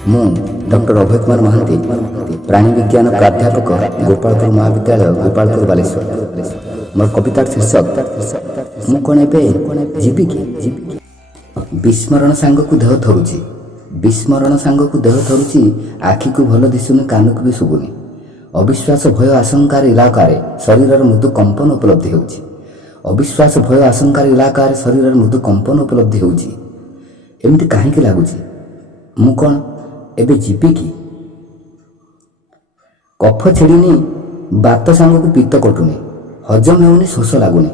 ମୁଁ ଡକ୍ଟର ଅଭୟ କୁମାର ମହାନ୍ତି, ପ୍ରାଣୀ ବିଜ୍ଞାନ ପ୍ରାଧ୍ୟାପକ, ଗୋପାଳପୁର ମହାବିଦ୍ୟାଳୟ, ଗୋପାଳପୁର, ବାଲେଶ୍ୱର। ମୋର କବିତାର ଶୀର୍ଷକ ମୁଁ କ'ଣ ଏବେ ଯିବି କି? ବିସ୍ମରଣ ସାଙ୍ଗକୁ ଦେହ ଥରୁଛି, ବିସ୍ମରଣ ସାଙ୍ଗକୁ ଦେହ ଥରୁଛି, ଆଖିକୁ ଭଲ ଦିଶୁନି, କାନକୁ ବି ଶୁଭୁନି। ଅବିଶ୍ୱାସ ଭୟ ଆଶଙ୍କାର ଇଲାକାରେ ଶରୀରର ମୃଦୁ କମ୍ପନ ଉପଲବ୍ଧି ହେଉଛି। ଅବିଶ୍ୱାସ ଭୟ ଆଶଙ୍କାର ଇଲାକାରେ ଶରୀରର ମୃଦୁ କମ୍ପନ ଉପଲବ୍ଧି ହେଉଛି। ଏମିତି କାହିଁକି ଲାଗୁଛି? ମୁଁ କ'ଣ ଏବେ ଯିବି କି? କଫ ଛିଡ଼ିନି, ବାତ ସାଙ୍ଗକୁ ପିତ୍ତ କଟୁନି, ହଜମ ହେଉନି, ଶୋଷ ଲାଗୁନି।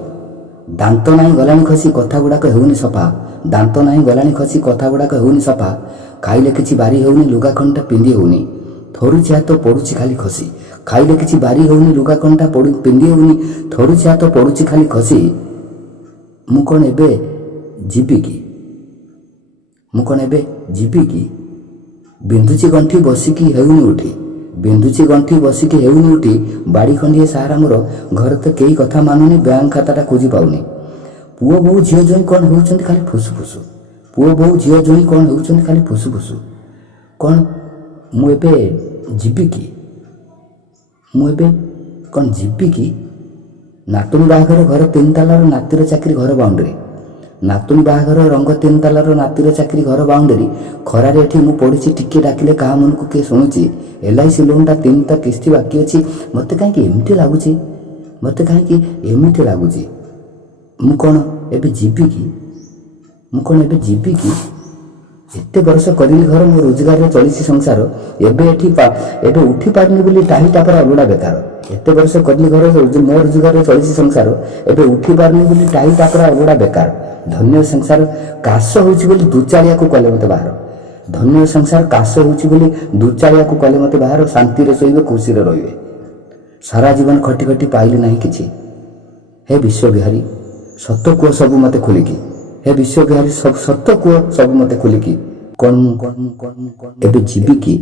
ଦାନ୍ତ ନାହିଁ ଗଲାଣି ଖସି, କଥା ଗୁଡ଼ାକ ହେଉନି ସଫା। ଦାନ୍ତ ନାହିଁ ଗଲାଣି ଖସି, କଥା ଗୁଡ଼ାକ ହେଉନି ସଫା। ଖାଇଲେ କିଛି ବାରି ହେଉନି, ଲୁଗା ଖଣ୍ଡିଟା ପିନ୍ଧି ହେଉନି। ଥରୁଛି ହାତ, ପଡ଼ୁଛି ଖାଲି ଖସି। ଖାଇଲେ କିଛି ବାରି ହେଉନି, ଲୁଗା ଖଣ୍ଡିଟା ପିନ୍ଧି ହେଉନି। ଥରୁଛି ହାତ, ପଡ଼ୁଛି ଖାଲି ଖସି। ମୁଁ କ'ଣ ଏବେ ଯିବି କି? ମୁଁ କ'ଣ ଏବେ ଯିବି କି? ବିନ୍ଧୁଛି ଗଣ୍ଠି ବସିକି ହେଉନି ଉଠି, ବିନ୍ଧୁଛି ଗଣ୍ଠି ବସିକି ହେଉନି ଉଠି। ବାଡ଼ି ଖଣ୍ଡିଏ ସାହାରା ମୋର, ଘରେ ତ କେହି କଥା ମାନୁନି, ବ୍ୟାଙ୍କ ଖାତାଟା ଖୋଜି ପାଉନି। ପୁଅ ବୋଉ ଝିଅ ଜ୍ୱାଇଁ କ'ଣ ହେଉଛନ୍ତି ଖାଲି ଫୁସୁ ଫୁସୁ। ପୁଅ ବୋଉ ଝିଅ ଜ୍ୱାଇଁ କ'ଣ ହେଉଛନ୍ତି ଖାଲି ଫୁସୁ ଫୁସୁ। କ'ଣ ମୁଁ ଏବେ ଯିବି କି? ମୁଁ ଏବେ କ'ଣ ଯିବି କି? ନାତୁଣୀ ବାହାଘର ଘର 3 ତାଲାର, ନାତିର ଚାକିରି ଘର ବାଉଣ୍ଡରୀ। ନାତୁଣୀ ବାହାଘର ରଙ୍ଗ 3 ତାଲାର, ନାତିର ଚାକିରି ଘର ବାଉଣ୍ଡରୀ। ଖରାରେ ଏଠି ମୁଁ ପଡ଼ିଛି, ଟିକେ ଡାକିଲେ କାହା ମନକୁ କିଏ ଶୁଣୁଛି। LIC ଲୋନ୍ଟା 3ଟା କିସ୍ତି ବାକି ଅଛି। ମୋତେ କାହିଁକି ଏମିତି ଲାଗୁଛି? ମୋତେ କାହିଁକି ଏମିତି ଲାଗୁଛି? ମୁଁ କ'ଣ ଏବେ ଯିବି କି? ମୁଁ କ'ଣ ଏବେ ଯିବି କି? ଏତେ ବର୍ଷ କରିଲି ଘର, ମୋ ରୋଜଗାରରେ ଚଳିଛି ସଂସାର। ଏବେ ଉଠି ପାରୁନି ବୋଲି ଟାହି ଟାପରା ଅଲୁଡ଼ା ବେକାର। ଏତେ ବର୍ଷ କରିଲି ଘର, ମୋ ରୋଜଗାରରେ ଚଳିଛି ସଂସାର। ଏବେ ଉଠି ପାରୁନି ବୋଲି ଟାହି ଟାପରା ଅଲୁଡ଼ା ବେକାର। ଧନ୍ୟ ସଂସାର, କାଶ ହେଉଛି ବୋଲି ଦୁଚାଳିଆକୁ କଲେ ମୋତେ ବାହାର। ଧନ୍ୟ ସଂସାର, କାଶ ହେଉଛି ବୋଲି ଦୁଚାଳିଆକୁ କଲେ ମୋତେ ବାହାର। ଶାନ୍ତିରେ ଶୋଇବେ, ଖୁସିରେ ରହିବେ। ସାରା ଜୀବନ ଖଟି ଖଟି ପାଇଲି ନାହିଁ କିଛି। ହେ ବିଶ୍ୱବିହାରୀ, ସତ କୁହ ସବୁ ମୋତେ ଖୋଲିକି। ହେ ବିଶ୍ୱବିହାରୀ, ସତ କୁହ ସବୁ ମୋତେ ଖୋଲିକି। କ'ଣ ଏବେ ଯିବି କି?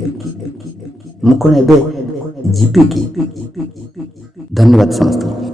ମୁଁ କ'ଣ ଏବେ ଯିବି କି? ଧନ୍ୟବାଦ ସମସ୍ତଙ୍କୁ।